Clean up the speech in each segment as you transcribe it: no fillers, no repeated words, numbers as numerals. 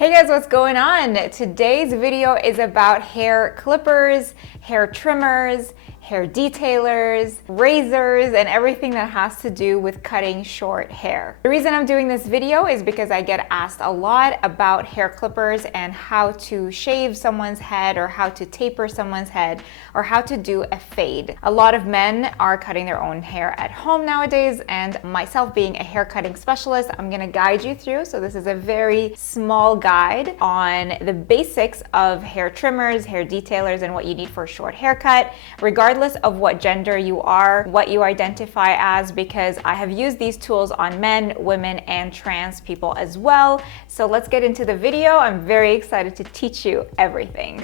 Hey guys, what's going on? Today's video is about hair clippers, hair trimmers, hair detailers, razors, and everything that has to do with cutting short hair. The reason I'm doing this video is because I get asked a lot about hair clippers and how to shave someone's head or how to taper someone's head or how to do a fade. A lot of men are cutting their own hair at home nowadays, and myself being a hair cutting specialist, I'm gonna guide you through. So this is a very small guide on the basics of hair trimmers, hair detailers, and what you need for a short haircut, regardless of what gender you are, what you identify as, because I have used these tools on men, women, and trans people as well. So let's get into the video. I'm very excited to teach you everything.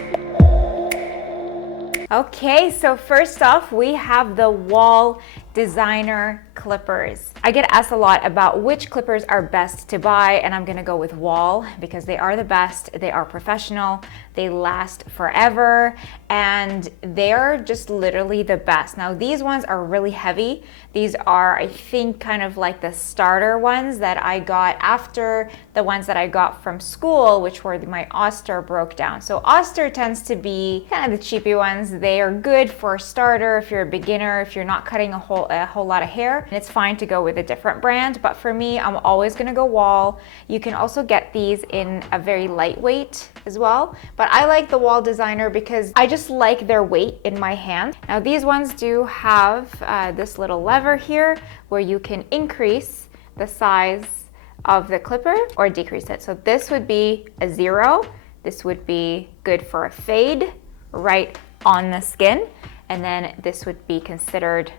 Okay, so first off, we have the Wahl designer clippers. I get asked a lot about which clippers are best to buy, and I'm gonna go with Wahl because they are the best, they are professional, they last forever, and they're just literally the best. Now these ones are really heavy. These are, I think, kind of like the starter ones that I got after the ones that I got from school, which were my Oster broke down. So Oster tends to be kind of the cheapy ones. They are good for a starter if you're a beginner, if you're not cutting a whole lot of hair. And it's fine to go with a different brand, but for me, I'm always gonna go Wahl. You can also get these in a very lightweight as well, but I like the Wahl designer because I just like their weight in my hand. Now these ones do have this little lever here where you can increase the size of the clipper or decrease it. So this would be a 0. This would be good for a fade right on the skin. And then this would be considered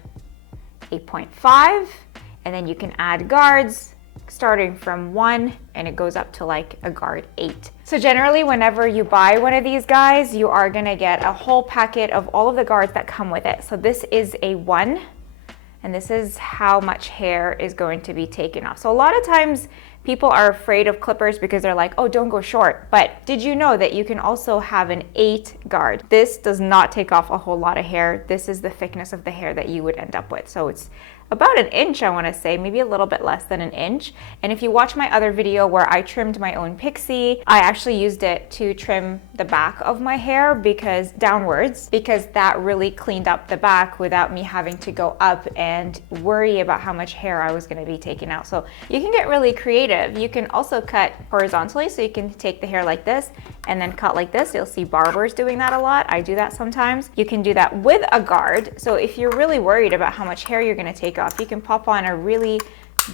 a 0.5. And then you can add guards starting from 1 and it goes up to like a guard 8. So generally whenever you buy one of these guys, you are gonna get a whole packet of all of the guards that come with it. So this is a 1. And this is how much hair is going to be taken off. So a lot of times people are afraid of clippers because they're like, oh, don't go short. But did you know that you can also have an 8 guard? This does not take off a whole lot of hair. This is the thickness of the hair that you would end up with. So it's about an inch, I wanna say, maybe a little bit less than an inch. And if you watch my other video where I trimmed my own pixie, I actually used it to trim the back of my hair downwards, because that really cleaned up the back without me having to go up and worry about how much hair I was gonna be taking out. So you can get really creative. You can also cut horizontally, so you can take the hair like this and then cut like this. You'll see barbers doing that a lot. I do that sometimes. You can do that with a guard. So if you're really worried about how much hair you're gonna take off, you can pop on a really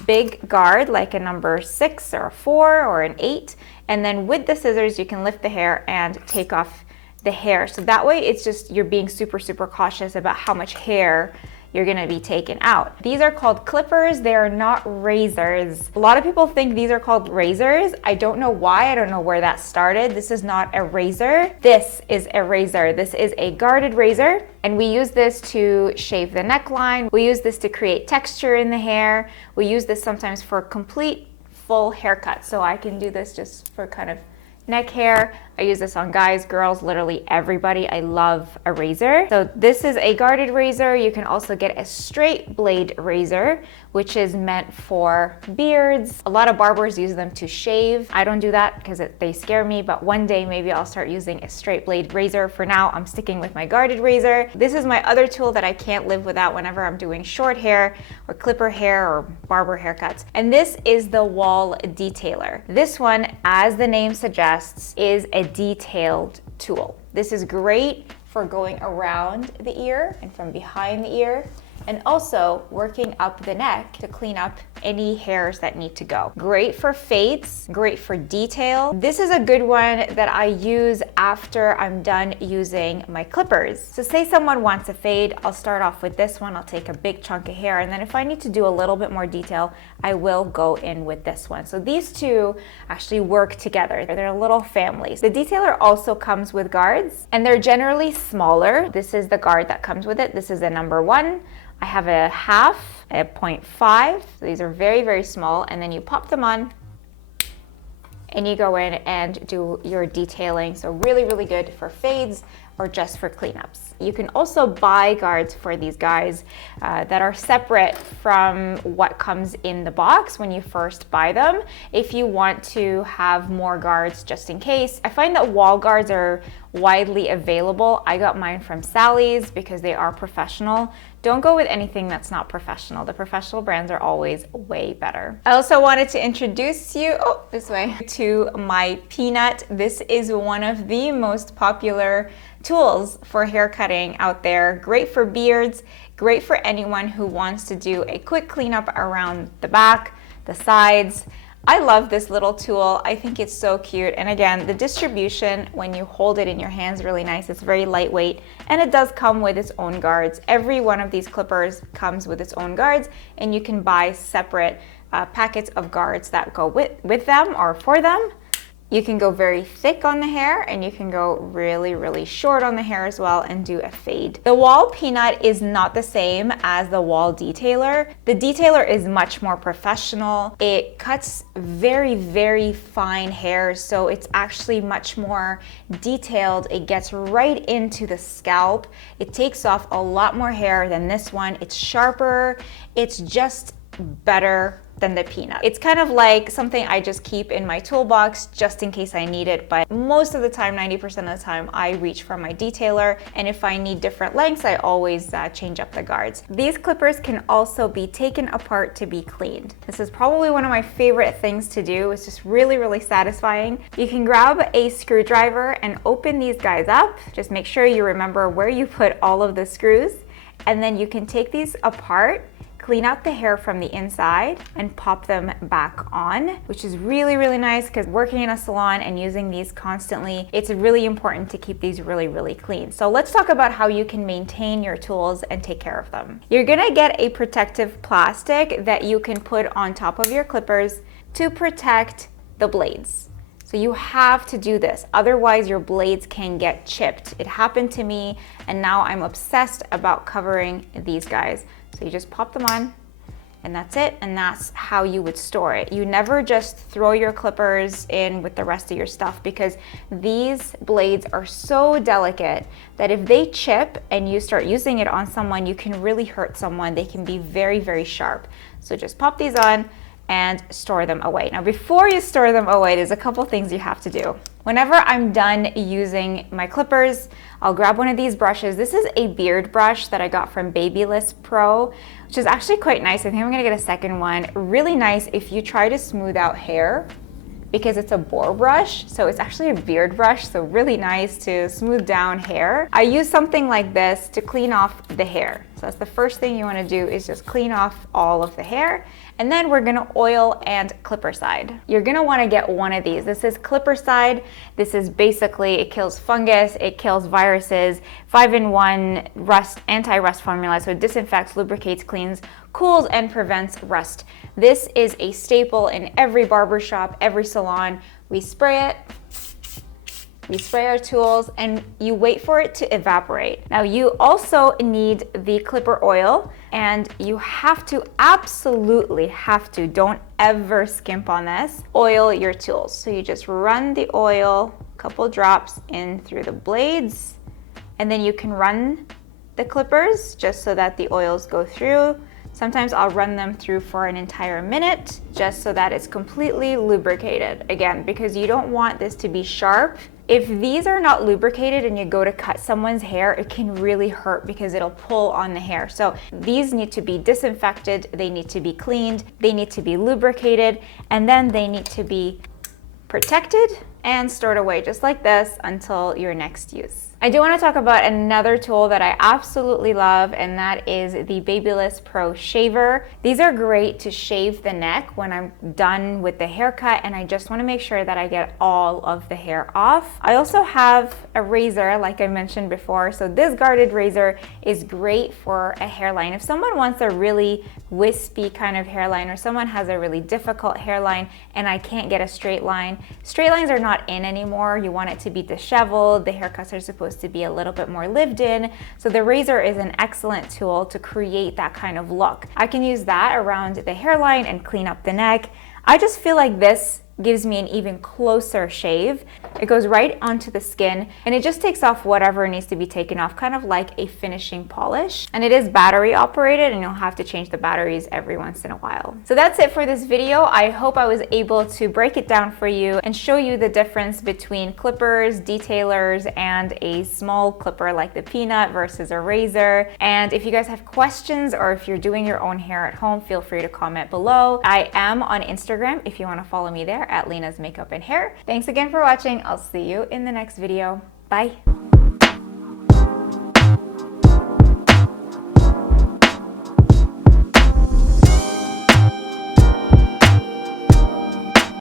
big guard like a number 6 or a 4 or an 8, and then with the scissors you can lift the hair and take off the hair. So that way it's just, you're being super cautious about how much hair you're gonna be taken out. These are called clippers, they are not razors. A lot of people think these are called razors. I don't know why, I don't know where that started. This is not a razor. This is a razor. This is a guarded razor, and we use this to shave the neckline. We use this to create texture in the hair. We use this sometimes for complete full haircut. So I can do this just for kind of neck hair. I use this on guys, girls, literally everybody. I love a razor. So this is a guarded razor. You can also get a straight blade razor, which is meant for beards. A lot of barbers use them to shave. I don't do that because they scare me, but one day maybe I'll start using a straight blade razor. For now, I'm sticking with my guarded razor. This is my other tool that I can't live without whenever I'm doing short hair or clipper hair or barber haircuts. And this is the Wahl Detailer. This one, as the name suggests, is a detailed tool. This is great for going around the ear and from behind the ear, and also working up the neck to clean up any hairs that need to go. Great for fades, great for detail. This is a good one that I use after I'm done using my clippers. So say someone wants a fade, I'll start off with this one. I'll take a big chunk of hair, and then if I need to do a little bit more detail, I will go in with this one. So these two actually work together. They're a little family. The detailer also comes with guards, and they're generally smaller. This is the guard that comes with it. This is a number 1. I have a half, a 0.5. So these are very small, and then you pop them on and you go in and do your detailing. So really good for fades or just for cleanups. You can also buy guards for these guys that are separate from what comes in the box when you first buy them, if you want to have more guards just in case. I find that wall guards are widely available. I got mine from Sally's because they are professional. Don't go with anything that's not professional. The professional brands are always way better. I also wanted to introduce you, this way, to my Peanut. This is one of the most popular tools for hair cutting out there. Great for beards, great for anyone who wants to do a quick cleanup around the back, the sides. I love this little tool. I think it's so cute. And again, the distribution when you hold it in your hands is really nice. It's very lightweight, and it does come with its own guards. Every one of these clippers comes with its own guards, and you can buy separate packets of guards that go with them or for them. You can go very thick on the hair, and you can go really, really short on the hair as well and do a fade. The Wahl Peanut is not the same as the Wahl Detailer. The Detailer is much more professional. It cuts very, very fine hairs, so it's actually much more detailed. It gets right into the scalp. It takes off a lot more hair than this one. It's sharper. It's just better than the Peanut. It's kind of like something I just keep in my toolbox just in case I need it, but most of the time, 90% of the time, I reach for my Detailer, and if I need different lengths, I always change up the guards. These clippers can also be taken apart to be cleaned. This is probably one of my favorite things to do. It's just really, really satisfying. You can grab a screwdriver and open these guys up. Just make sure you remember where you put all of the screws, and then you can take these apart, clean out the hair from the inside, and pop them back on, which is really, really nice because working in a salon and using these constantly, it's really important to keep these really, really clean. So let's talk about how you can maintain your tools and take care of them. You're gonna get a protective plastic that you can put on top of your clippers to protect the blades. So you have to do this, otherwise your blades can get chipped. It happened to me, and now I'm obsessed about covering these guys. So you just pop them on, and that's it, and that's how you would store it. You never just throw your clippers in with the rest of your stuff, because these blades are so delicate that if they chip and you start using it on someone, you can really hurt someone. They can be very, very sharp. So just pop these on and store them away. Now, before you store them away, there's a couple things you have to do. Whenever I'm done using my clippers, I'll grab one of these brushes. This is a beard brush that I got from Babyliss Pro, which is actually quite nice. I think I'm gonna get a second one. Really nice if you try to smooth out hair, because it's a boar brush, so it's actually a beard brush, so really nice to smooth down hair. I use something like this to clean off the hair. So that's the first thing you wanna do, is just clean off all of the hair. And then we're gonna oil and clipper side. You're gonna wanna get one of these. This is clipper side. This is basically, it kills fungus, it kills viruses, 5-in-1 rust, anti-rust formula, so it disinfects, lubricates, cleans, cools, and prevents rust. This is a staple in every barber shop, every salon. We spray it, we spray our tools, and you wait for it to evaporate. Now you also need the clipper oil, and you have to, absolutely have to, don't ever skimp on this, oil your tools. So you just run the oil, a couple drops in through the blades, and then you can run the clippers just so that the oils go through. Sometimes I'll run them through for an entire minute just so that it's completely lubricated. Again, because you don't want this to be sharp. If these are not lubricated and you go to cut someone's hair, it can really hurt because it'll pull on the hair. So these need to be disinfected, they need to be cleaned, they need to be lubricated, and then they need to be protected and stored away just like this until your next use. I do want to talk about another tool that I absolutely love, and that is the Babyliss Pro Shaver. These are great to shave the neck when I'm done with the haircut and I just want to make sure that I get all of the hair off. I also have a razor, like I mentioned before. So this guarded razor is great for a hairline. If someone wants a really wispy kind of hairline, or someone has a really difficult hairline and I can't get a straight line, straight lines are not in anymore. You want it to be disheveled. The haircuts are supposed to be a little bit more lived in. So the razor is an excellent tool to create that kind of look. I can use that around the hairline and clean up the neck. I just feel like this gives me an even closer shave. It goes right onto the skin and it just takes off whatever needs to be taken off, kind of like a finishing polish. And it is battery operated and you'll have to change the batteries every once in a while. So that's it for this video. I hope I was able to break it down for you and show you the difference between clippers, detailers, and a small clipper like the Peanut versus a razor. And if you guys have questions or if you're doing your own hair at home, feel free to comment below. I am on Instagram if you want to follow me there at Lina's Makeup and Hair. Thanks again for watching. I'll see you in the next video. Bye.